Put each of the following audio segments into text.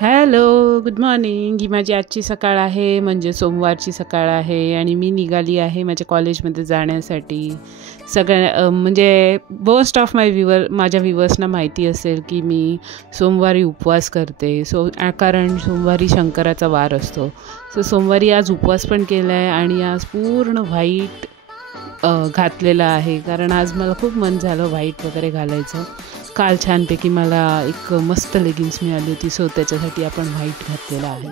Hello, good morning. ही माझी आजची सकाळ आहे, म्हणजे सोमवारची सकाळ आहे आणि मी निघाली आहे माझ्या कॉलेजमध्ये जाण्यासाठी. म्हणजे मोस्ट ऑफ माझ्या व्ह्युअर्सना माहिती असेल की मी सोमवारी उपवास करते. कारण सोमवारी शंकराचा वार असतो. सोमवारी आज उपवास पण केला आहे आणि आज पूर्ण व्हाईट घातलेलं आहे, कारण आज मला खूप मन झालं व्हाईट वगैरे घालायचं. काल छानपैकी मला एक मस्त लेगिन्स मिळाली होती, त्याच्यासाठी आपण व्हाईट घातलेला आहे.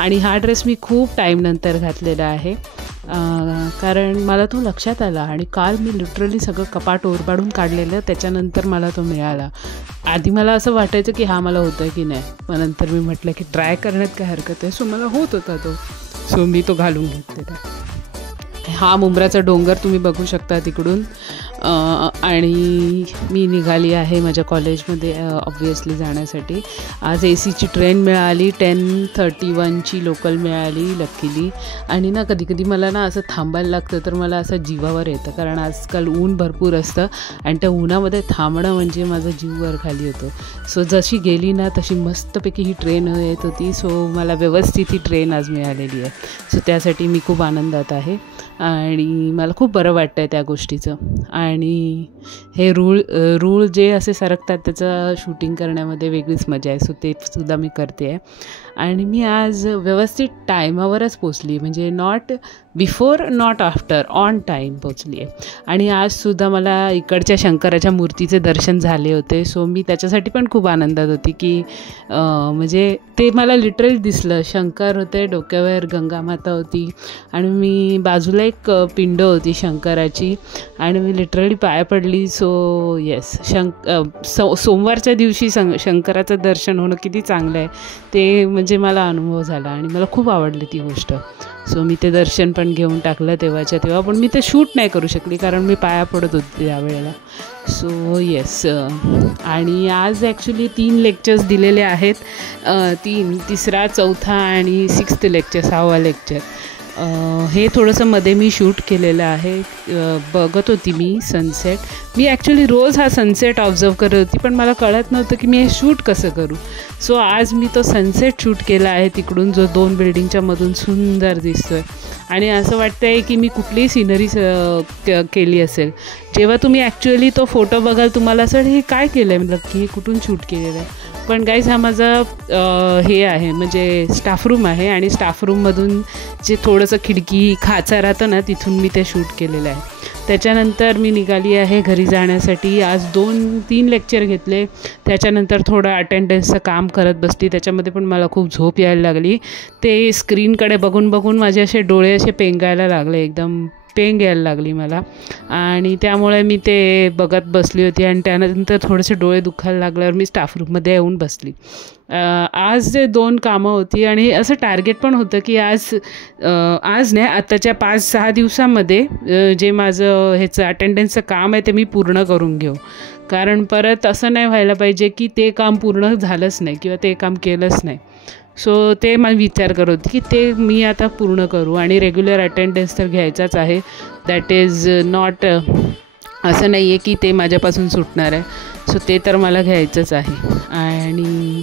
आणि हा ड्रेस मी खूप टाईमनंतर घातलेला आहे, कारण मला तो लक्षात आला. आणि काल मी लिटरली सगळं कपाट ओरबाडून काढलेलं, त्याच्यानंतर मला तो मिळाला. आधी मला असं वाटायचं की हा मला होतं की नाही, मग नंतर मी म्हटलं की ट्राय करण्यात काय हरकत आहे. मला होत होता तो, मी तो घालून घेतलेला. हा मुंब्राचा डोंगर तुम्ही बघू शकता तिकडून. आणि मी निघाली आहे माझ्या कॉलेजमध्ये ऑब्व्हियसली जाण्यासाठी. आज ACची ट्रेन मिळाली, 10:31ची लोकल मिळाली लकीली. आणि कधी मला असं थांबायला लागतं, तर मला असं जीवावर येतं, कारण आजकाल ऊन भरपूर असतं आणि त्या उन्हामध्ये थांबणं म्हणजे माझा जीव वर खाली होतो. जशी गेली तशी मस्तपैकी ही ट्रेन येत होती. मला व्यवस्थित ही ट्रेन आज मिळालेली आहे. त्यासाठी मी खूप आनंदात आहे आणि मला खूप बरं वाटतं आहे त्या गोष्टीचं. आणि हे रूळ जे असे सरकतात त्याचं शूटिंग करण्यामध्ये वेगळीच मजा आहे. ते सुद्धा मी करते आहे. आणि मी आज व्यवस्थित टायमावरच पोचली, म्हणजे not before not after, on time पोचली आहे. आणि आजसुद्धा मला इकडच्या शंकराच्या मूर्तीचे दर्शन झाले होते. मी त्याच्यासाठी पण खूप आनंदात होती की म्हणजे ते मला लिटरली दिसलं. शंकर होते, डोक्यावर गंगामाता होती आणि मी बाजूला एक पिंड होती शंकराची, आणि मी लिटरली पाया पडली. येस, सोमवारच्या दिवशी शंकराचं दर्शन होणं किती चांगलं आहे ते म्हणजे मला अनुभव झाला आणि मला खूप आवडली ती गोष्ट. मी ते दर्शन पण घेऊन टाकलं तेव्हाच्या तेव्हा. पण मी ते शूट नाही करू शकली, कारण मी पाया पडत होते त्यावेळेला. येस. आणि आज ॲक्च्युली 3 लेक्चर्स दिलेले आहेत. तिसरा, चौथा आणि 6th लेक्चर, 6वा लेक्चर. हे थोडंसं मध्ये मी शूट केलेलं आहे. बघत होती मी सनसेट. मी ॲक्च्युली रोज हा सनसेट ऑब्झर्व करत होती, पण मला कळत नव्हतं की मी हे शूट कसं करू. आज मी तो सनसेट शूट केला आहे तिकडून, जो 2 बिल्डिंगच्या मधून सुंदर दिसतो आहे. आणि असं वाटतं आहे की मी कुठलीही सिनरी केली असेल. जेव्हा तुम्ही ॲक्च्युअली तो फोटो बघाल तुम्हाला असं हे काय केलं आहे, मतलब की हे कुठून शूट केलेलं आहे. पण गाईज, हा माझा हे आहे, म्हणजे स्टाफ रूम आहे. आणि स्टाफ रूममधून जे थोडंसं खिडकी खाचा राहतं तिथून मी ते शूट केलेलं आहे. त्याच्यानंतर मी निघाली आहे घरी जाण्यासाठी. आज 2-3 लेक्चर घेतले. त्याच्यानंतर थोडं अटेंडन्सचं काम करत बसली. त्याच्यामध्ये पण मला खूप झोप यायला लागली. ते स्क्रीनकडे बघून माझे असे डोळे असे पेंगायला लागले, एकदम पेंग यायला लागली मला. आणि त्यामुळे मी ते बघत बसली होती. आणि त्यानंतर थोडेसे डोळे दुखायला लागल्यावर मी स्टाफ रूममध्ये येऊन बसली. आज जे 2 कामं होती आणि असं टार्गेट पण होतं की आज नाही, आत्ताच्या 5-6 दिवसामध्ये जे माझं ह्याचं अटेंडन्सचं काम आहे ते मी पूर्ण करून घेऊ. कारण परत असं नाही व्हायला पाहिजे की ते काम पूर्ण झालंच नाही किंवा ते काम केलंच नाही. ते मला विचार करत होती की ते मी आता पूर्ण करू. आणि रेग्युलर अटेंडन्स तर घ्यायचाच आहे. दॅट इज नॉट, असं नाही आहे की ते माझ्यापासून सुटणार आहे. ते तर मला घ्यायचंच आहे. आणि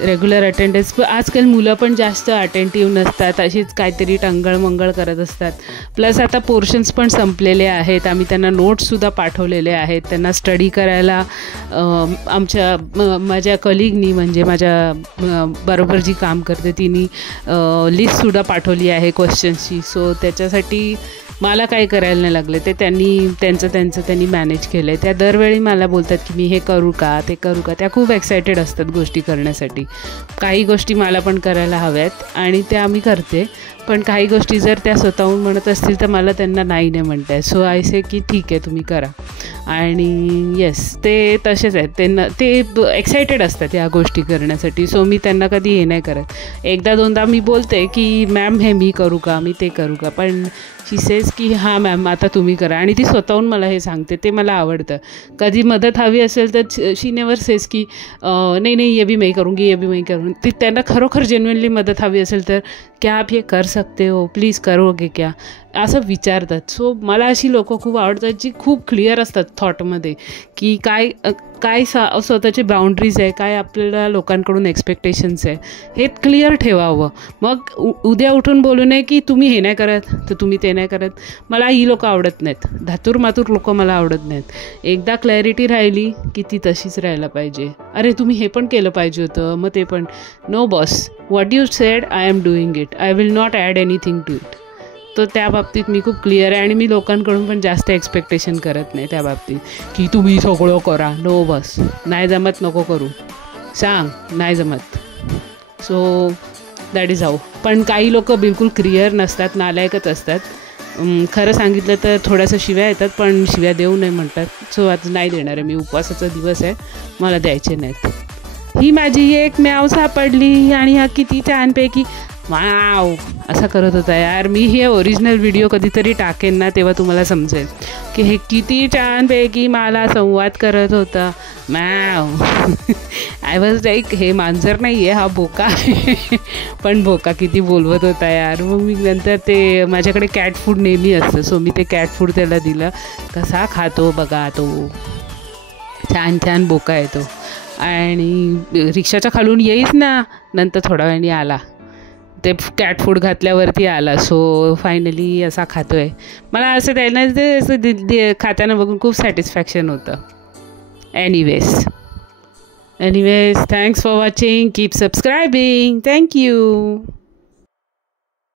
रेग्युलर अटेंडन्स, आजकाल मुलं पण जास्त अटेंटिव्ह नसतात, अशीच काहीतरी टंगळमंगळ करत असतात. प्लस आता पोर्शन्स पण संपलेले आहेत. आम्ही त्यांना नोट्ससुद्धा पाठवलेले आहेत त्यांना स्टडी करायला. माझ्या कलिगनी, म्हणजे माझ्या बरोबर जी काम करते तिने लिस्टसुद्धा पाठवली आहे क्वेश्चन्सची. त्याच्यासाठी मला काही करायला नाही लागले. ते त्यांनी मॅनेज केलं आहे. त्या दरवेळी मला बोलतात की मी हे करू का, ते करू का. त्या खूप एक्सायटेड असतात गोष्टी करण्यासाठी. काही गोष्टी मला पण करायला हव्यात आणि त्या मी करते. पण काही गोष्टी जर त्या स्वतःहून म्हणत असतील तर मला त्यांना नाही म्हणत आहे. आय से की ठीक आहे, तुम्ही करा. आणि येस, ते तसेच आहेत. ते एक्सायटेड असतात या गोष्टी करण्यासाठी. मी त्यांना कधी हे नाही करत. 1-2दा मी बोलते की मॅम हे मी करू का, मी ते करू का. पण शी सेज की हां मॅम, आता तुम्ही करा. आणि ती स्वतःहून मला हे सांगते, ते मला आवडतं. कधी मदत हवी असेल तर शी नेवर सेज की नहीं ये भी मैं करूँगी, ये भी मैं करूँगी. ती त्यांना खरोखर जेन्युइनली मदत हवी असेल तर क्या आप ये कर सकते हो, प्लीज़ करोगे क्या. असं विचारतात. सो मला अशी लोकं खूप आवडतात जी खूप क्लिअर असतात थॉटमध्ये, की काय स्वतःचे बाउंड्रीज आहे, काय आपल्याला लोकांकडून एक्सपेक्टेशन्स आहे, हे क्लिअर ठेवावं. मग उद्या उठून बोलू नये की तुम्ही हे नाही करत तर तुम्ही ते नाही करत. मला ही लोकं आवडत नाहीत, धातूर लोकं मला आवडत नाहीत. एकदा क्लॅरिटी राहिली की ती तशीच राहायला पाहिजे. अरे तुम्ही हे पण केलं पाहिजे होतं, मग ते पण. No boss, what you said I am doing it, I will not add anything to it. तर त्या बाबतीत मी खूप क्लिअर आहे आणि मी लोकांकडून पण जास्त एक्सपेक्टेशन करत नाही त्या बाबतीत, की तुम्ही सगळं करा. नो बस, नाही जमत नको करू, सांग नाही जमत. So that is how. पण काही लोक बिलकुल क्लिअर नसतात, नालायकच असतात. खरं सांगितलं तर थोड्याशा शिव्या येतात, पण शिव्या देऊ नये म्हणतात. सो आज नाही देणार आहे मी, उपवासाचा दिवस आहे, मला द्यायचे नाहीत. ही माझी एक म्याव सापडली आणि हा किती छानपैकी वाव असा करत होता. यार मी हे ओरिजिनल व्हिडिओ कधीतरी टाकेन ना, तेव्हा तुम्हाला समजेल की हे किती छानपैकी मला संवाद करत होता. मॅव आय वॉज लाईक हे मांजर नाही आहे, हा बोका आहे. पण बोका किती बोलवत होता यार. मग मी नंतर ते माझ्याकडे कॅट फूड नेहमी असतं, सो मी ते कॅट फूड त्याला दिलं. कसा खातो बघा तो, छान छान बोका आहे तो. आणि रिक्षाच्या खालून येईच ना, नंतर थोड्या वेळाने आला, ते कॅट फूड घातल्यावरती आला. सो फायनली असा खातो आहे. मला असं त्याला ते असं खाताना बघून खूप सॅटिस्फॅक्शन होतं. Anyways thanks for watching, keep सबस्क्रायबिंग, thank you.